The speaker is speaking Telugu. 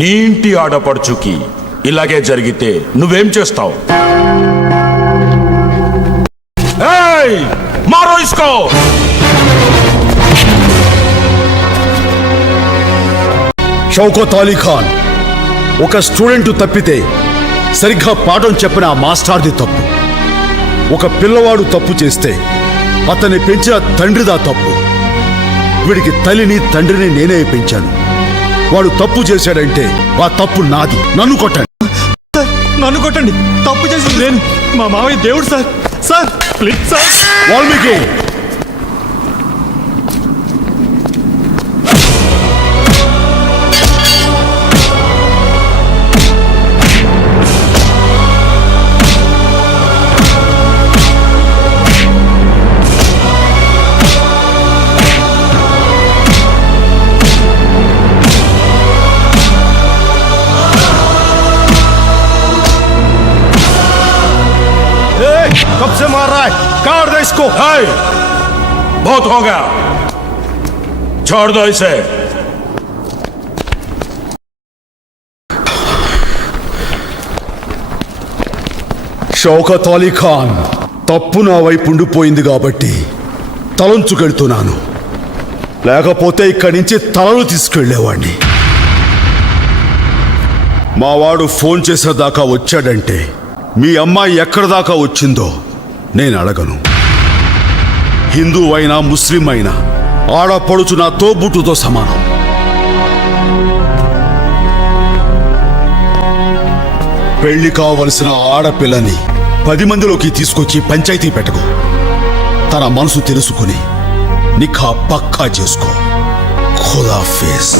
నీ ఇంటి ఆడపడుచుకి ఇలాగే జరిగితే నువ్వేం చేస్తావు? మారో ఇస్కో! షౌకత్ అలీ ఖాన్ ఒక స్టూడెంట్ తప్పితే సరిగ్గా పాఠం చెప్పిన ఆ మాస్టర్ది తప్పు. ఒక పిల్లవాడు తప్పు చేస్తే అతన్ని పెంచిన తండ్రిదా తప్పు. వీడికి తల్లిని తండ్రిని నేనే పెంచాను. వాడు తప్పు చేశాడంటే ఆ తప్పు నాది. నన్ను కొట్టండి. నన్ను కొట్టండి. తప్పు చేసింది నేను. మా మావయ్య దేవుడు sir. Sir please sir. Valmiki कब से मार रहा है? काट दो इसको। बहुत हो गया, छोड़ दो इसे। షౌకత్ అలీ ఖాన్ తప్పు నా వైపు ఉండిపోయింది కాబట్టి తలంచుకెళ్తున్నాను. లేకపోతే ఇక్కడి నుంచి తలలు తీసుకెళ్లేవాడిని. మావాడు ఫోన్ చేసేదాకా వచ్చాడంటే మీ అమ్మాయి ఎక్కడి దాకా వచ్చిందో నేను అడగను. హిందూ అయినా ముస్లిం అయినా ఆడపడుచు నా తోబుట్టుతో సమానం. పెళ్లి కావలసిన ఆడపిల్లని 10 మందిలోకి తీసుకొచ్చి పంచాయతీ పెట్టకు. తన మనసు తెలుసుకుని నిఖా పక్కా చేసుకో. ఖుదాఫిజ్.